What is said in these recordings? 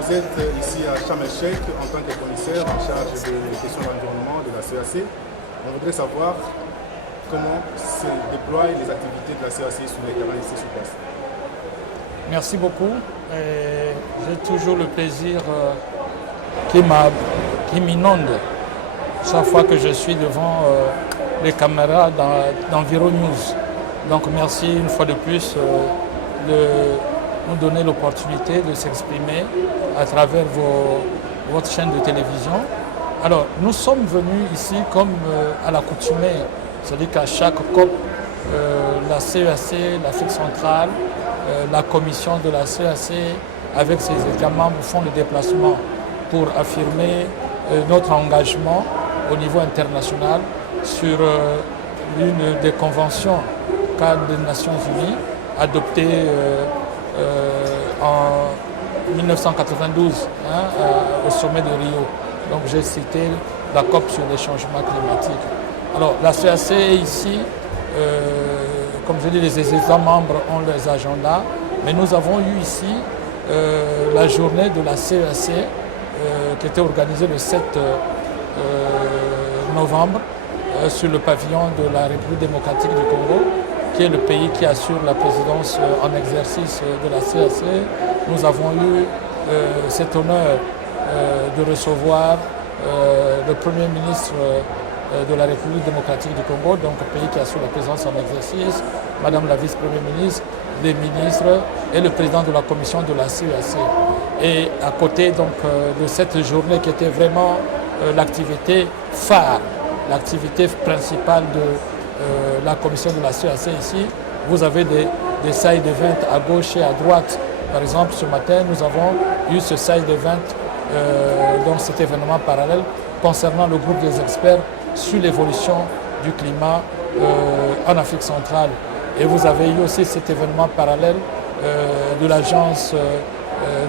Vous êtes ici à Sharm el-Sheikh en tant que commissaire en charge des questions d'environnement de la CAC. On voudrait savoir comment se déploient les activités de la CAC sur les terrains ici sur place. Merci beaucoup. J'ai toujours le plaisir qui m'inonde chaque fois que je suis devant les caméras d'Enviro News. Donc merci une fois de plus de nous donner l'opportunité de s'exprimer à travers votre chaîne de télévision. Alors nous sommes venus ici comme à l'accoutumée, c'est-à-dire qu'à chaque COP, la CEAC, l'Afrique centrale, la commission de la CEAC avec ses États membres font le déplacement pour affirmer notre engagement au niveau international sur l'une des conventions cadre des Nations Unies adoptée en 1992 au sommet de Rio. Donc j'ai cité la COP sur les changements climatiques. Alors la CEAC est ici, comme je dis, les États membres ont leurs agendas, mais nous avons eu ici la journée de la CEAC qui était organisée le 7 novembre sur le pavillon de la République démocratique du Congo, qui est le pays qui assure la présidence en exercice de la CEAC. Nous avons eu cet honneur de recevoir le Premier ministre de la République démocratique du Congo, donc le pays qui assure la présidence en exercice, Madame la vice-première ministre, les ministres et le président de la commission de la CEAC. Et à côté donc, de cette journée qui était vraiment l'activité phare, l'activité principale de la commission de la CEAC ici, vous avez des side events à gauche et à droite. Par exemple, ce matin, nous avons eu ce side event, donc cet événement parallèle concernant le groupe des experts sur l'évolution du climat en Afrique centrale. Et vous avez eu aussi cet événement parallèle de l'agence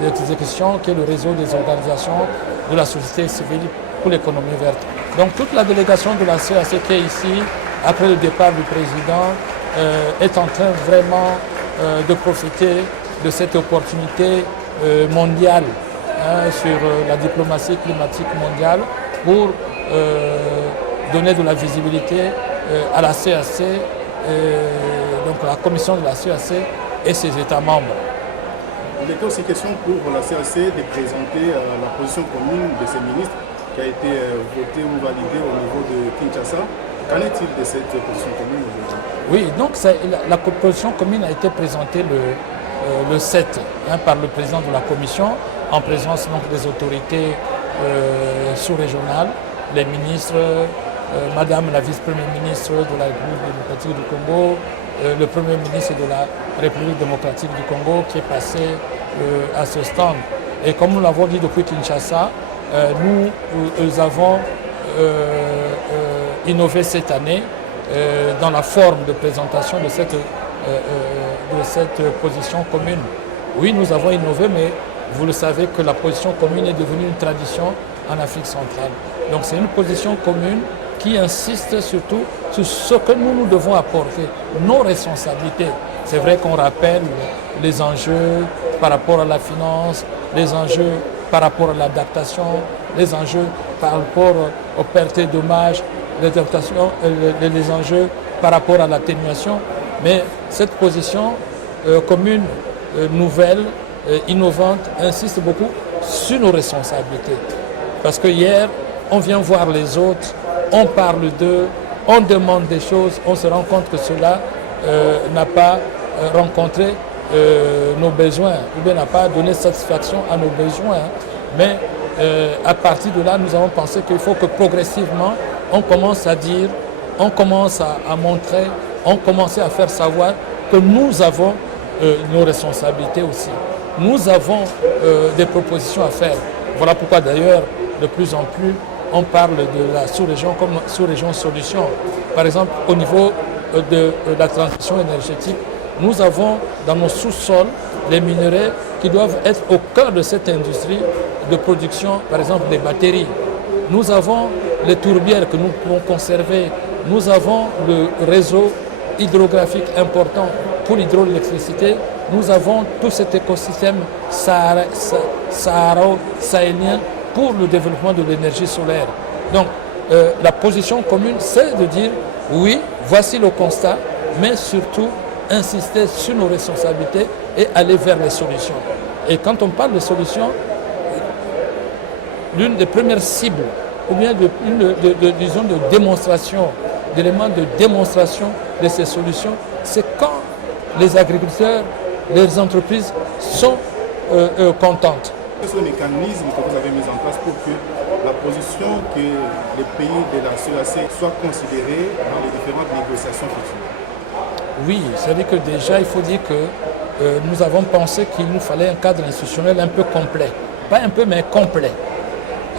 d'exécution qui est le réseau des organisations de la société civile pour l'économie verte. Donc toute la délégation de la CEAC qui est ici, après le départ du président, est en train vraiment de profiter de cette opportunité mondiale sur la diplomatie climatique mondiale pour donner de la visibilité à la CEAC, donc la commission de la CEAC et ses États membres. Il était aussi question pour la CAC de présenter la position commune de ses ministres qui a été votée ou validée au niveau de Kinshasa. Qu'en est-il de cette position commune aujourd'hui? Oui, donc la position commune a été présentée le 7 par le président de la commission en présence donc, des autorités sous-régionales, les ministres, Madame la vice-première ministre de la République démocratique du Congo, le premier ministre de la République démocratique du Congo qui est passé à ce stand. Et comme nous l'avons dit depuis Kinshasa, nous avons innové cette année dans la forme de présentation de cette position commune. Oui, nous avons innové, mais vous le savez que la position commune est devenue une tradition en Afrique centrale. Donc c'est une position commune qui insiste surtout sur ce que nous devons apporter, nos responsabilités. C'est vrai qu'on rappelle les enjeux par rapport à la finance, les enjeux par rapport à l'adaptation, les enjeux par rapport aux pertes et dommages, les enjeux par rapport à l'atténuation. Mais cette position commune, nouvelle, innovante, insiste beaucoup sur nos responsabilités. Parce que hier, on vient voir les autres, on parle d'eux, on demande des choses, on se rend compte que cela n'a pas rencontré nos besoins, ou bien n'a pas donné satisfaction à nos besoins. Mais à partir de là, nous avons pensé qu'il faut que progressivement, on commence à dire, on commence à montrer, on commence à faire savoir que nous avons nos responsabilités aussi. Nous avons des propositions à faire. Voilà pourquoi d'ailleurs, de plus en plus, on parle de la sous-région comme sous-région solution. Par exemple, au niveau de la transition énergétique, nous avons dans nos sous-sols les minerais qui doivent être au cœur de cette industrie de production, par exemple des batteries. Nous avons les tourbières que nous pouvons conserver. Nous avons le réseau hydrographique important pour l'hydroélectricité. Nous avons tout cet écosystème sahélien pour le développement de l'énergie solaire. Donc, la position commune, c'est de dire, oui, voici le constat, mais surtout insister sur nos responsabilités et aller vers les solutions. Et quand on parle de solutions, l'une des premières cibles, ou bien disons de démonstration, d'éléments de démonstration de ces solutions, c'est quand les agriculteurs, les entreprises sont contentes. Quels sont les mécanismes que vous avez mis en place pour que la position que les pays de la CEAC soient considérés dans les différentes négociations futures? Oui, c'est-à-dire que déjà, il faut dire que nous avons pensé qu'il nous fallait un cadre institutionnel un peu complet. Pas un peu, mais complet.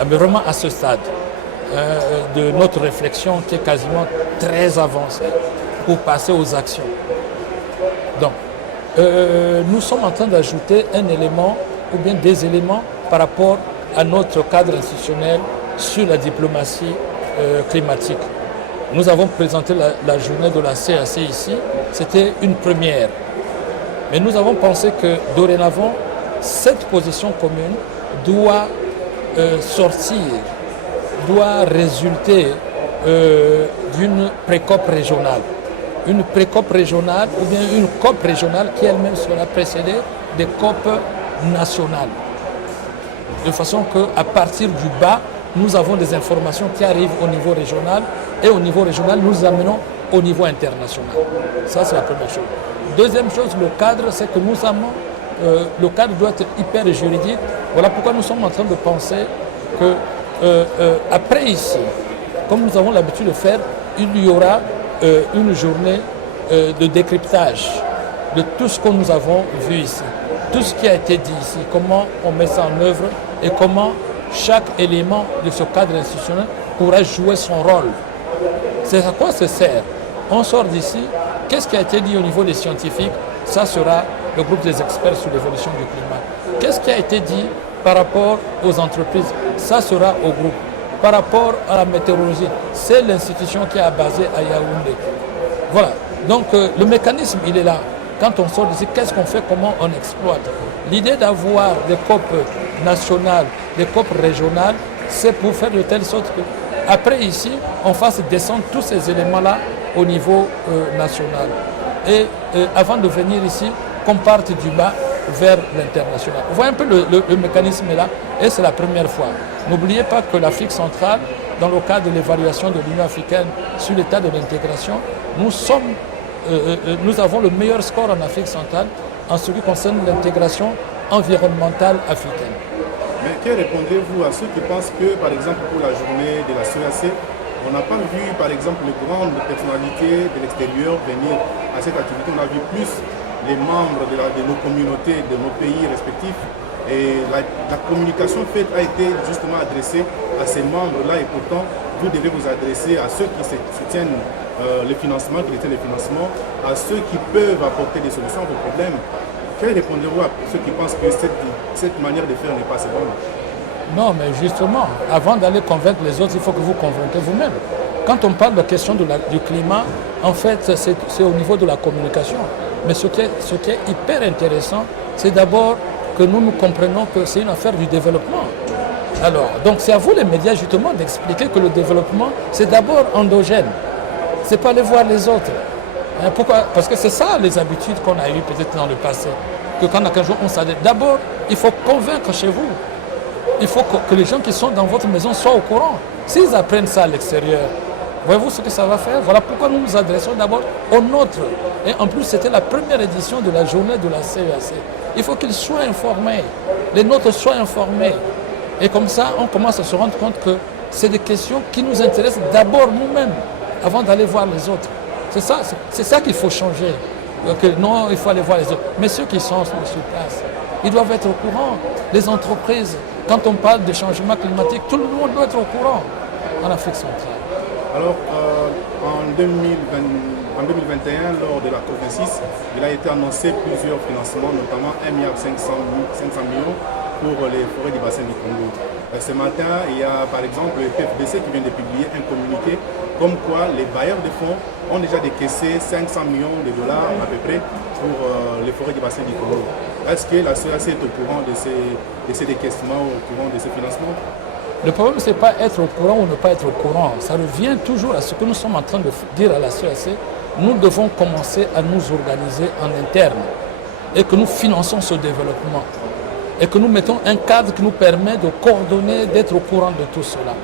Mais vraiment à ce stade de notre réflexion qui est quasiment très avancée pour passer aux actions. Donc, nous sommes en train d'ajouter un élément ou bien des éléments par rapport à notre cadre institutionnel sur la diplomatie climatique. Nous avons présenté la journée de la CAC ici, c'était une première. Mais nous avons pensé que dorénavant, cette position commune doit sortir, doit résulter d'une pré-COP régionale. Une pré-COP régionale ou bien une COP régionale qui elle-même sera précédée des COP nationales. De façon qu'à partir du bas, nous avons des informations qui arrivent au niveau régional et au niveau régional, nous amenons au niveau international. Ça, c'est la première chose. Deuxième chose, le cadre, c'est que nous avons, le cadre doit être hyper juridique. Voilà pourquoi nous sommes en train de penser que après ici, comme nous avons l'habitude de faire, il y aura une journée de décryptage de tout ce que nous avons vu ici, tout ce qui a été dit ici, comment on met ça en œuvre et comment chaque élément de ce cadre institutionnel pourra jouer son rôle. C'est à quoi ça sert? On sort d'ici, qu'est-ce qui a été dit au niveau des scientifiques? Ça sera le groupe des experts sur l'évolution du climat. Qu'est-ce qui a été dit par rapport aux entreprises? Ça sera au groupe. Par rapport à la météorologie, c'est l'institution qui est basée à Yaoundé. Voilà. Donc le mécanisme, il est là. Quand on sort d'ici, qu'est-ce qu'on fait? Comment on exploite? L'idée d'avoir des COP nationales, des COP régionales, c'est pour faire de telle sorte que, après ici, on fasse descendre tous ces éléments-là au niveau national. Et avant de venir ici, qu'on parte du bas vers l'international. Vous voyez un peu le mécanisme est là, et c'est la première fois. N'oubliez pas que l'Afrique centrale, dans le cadre de l'évaluation de l'Union africaine sur l'état de l'intégration, nous avons le meilleur score en Afrique centrale en ce qui concerne l'intégration environnementale africaine. Mais que répondez-vous à ceux qui pensent que, par exemple, pour la journée de la CEAC, on n'a pas vu, par exemple, les grandes personnalités de l'extérieur venir à cette activité? On a vu plus les membres de nos communautés, de nos pays respectifs. Et la communication faite a été justement adressée à ces membres-là. Et pourtant, vous devez vous adresser à ceux qui soutiennent le financement, qui détiennent le financement, à ceux qui peuvent apporter des solutions à vos problèmes. Que répondez-vous à ceux qui pensent que cette manière de faire n'est pas assez bonne? Non, mais justement, avant d'aller convaincre les autres, il faut que vous convainquez vous-même. Quand on parle de la question du climat, en fait, c'est au niveau de la communication. Mais ce qui est hyper intéressant, c'est d'abord que nous comprenons que c'est une affaire du développement. Alors, donc c'est à vous les médias justement d'expliquer que le développement, c'est d'abord endogène. C'est pas aller voir les autres. Pourquoi? Parce que c'est ça les habitudes qu'on a eues peut-être dans le passé. Que quand un jour on s'adresse, d'abord, il faut convaincre chez vous. Il faut que les gens qui sont dans votre maison soient au courant. S'ils apprennent ça à l'extérieur, voyez-vous ce que ça va faire? Voilà pourquoi nous nous adressons d'abord aux nôtres. Et en plus, c'était la première édition de la journée de la CEAC. Il faut qu'ils soient informés, les nôtres soient informés. Et comme ça, on commence à se rendre compte que c'est des questions qui nous intéressent d'abord nous-mêmes, avant d'aller voir les autres. C'est ça qu'il faut changer. Donc, non, il faut aller voir les autres. Mais ceux qui sont sur place, ils doivent être au courant. Les entreprises, quand on parle de changement climatique, tout le monde doit être au courant en Afrique centrale. Alors, en 2021, lors de la COP26, il a été annoncé plusieurs financements, notamment 1,5 milliard pour les forêts du bassin du Congo. Ce matin, il y a par exemple le PFDC qui vient de publier un communiqué comme quoi les bailleurs de fonds ont déjà décaissé 500 millions de dollars à peu près pour les forêts du bassin du Congo. est-ce que la CEAC est au courant de ces décaissements, au courant de ces financements? Le problème, ce n'est pas être au courant ou ne pas être au courant. Ça revient toujours à ce que nous sommes en train de dire à la CEAC. Nous devons commencer à nous organiser en interne et que nous finançons ce développement et que nous mettons un cadre qui nous permet de coordonner, d'être au courant de tout cela.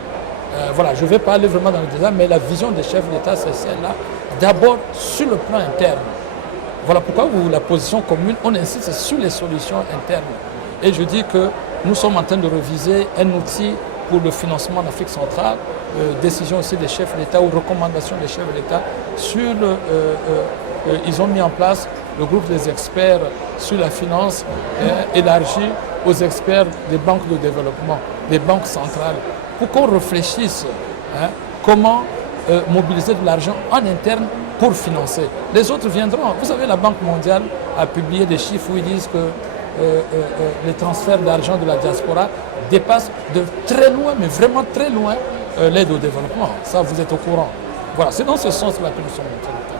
Voilà, je ne vais pas aller vraiment dans le détail, mais la vision des chefs d'État, c'est celle-là, d'abord sur le plan interne. Voilà pourquoi la position commune, on insiste sur les solutions internes. Et je dis que nous sommes en train de réviser un outil pour le financement en Afrique centrale, décision aussi des chefs d'État ou recommandations des chefs d'État sur ils ont mis en place le groupe des experts sur la finance élargi aux experts des banques de développement, des banques centrales, pour qu'on réfléchisse comment mobiliser de l'argent en interne pour financer. Les autres viendront. Vous savez, la Banque mondiale a publié des chiffres où ils disent que les transferts d'argent de la diaspora dépassent de très loin, mais vraiment très loin, l'aide au développement. Ça, vous êtes au courant. Voilà, c'est dans ce sens-là que nous sommes en train de faire.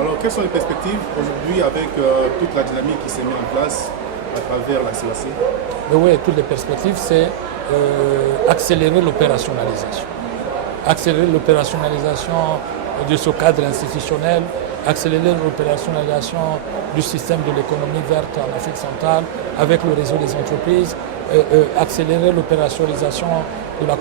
Alors, quelles sont les perspectives aujourd'hui avec toute la dynamique qui s'est mise en place à travers la CEAC? Oui, toutes les perspectives, c'est accélérer l'opérationnalisation. Accélérer l'opérationnalisation de ce cadre institutionnel, accélérer l'opérationnalisation du système de l'économie verte en Afrique centrale avec le réseau des entreprises, accélérer l'opérationnalisation de la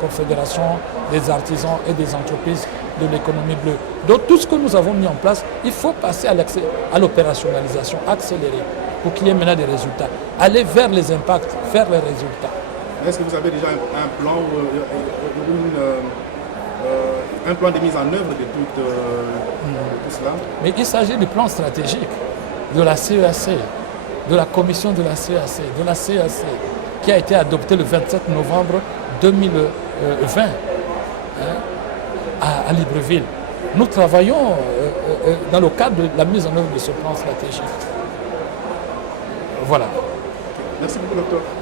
confédération des artisans et des entreprises de l'économie bleue. Donc tout ce que nous avons mis en place, il faut passer à l'opérationnalisation, accélérer pour qu'il y ait maintenant des résultats. Aller vers les impacts, vers les résultats. Est-ce que vous avez déjà un plan un plan de mise en œuvre de tout cela? Mais il s'agit du plan stratégique de la CEAC, de la commission de la CEAC, qui a été adopté le 27 novembre 2020 à Libreville. Nous travaillons dans le cadre de la mise en œuvre de ce plan stratégique. Voilà. Merci beaucoup, docteur.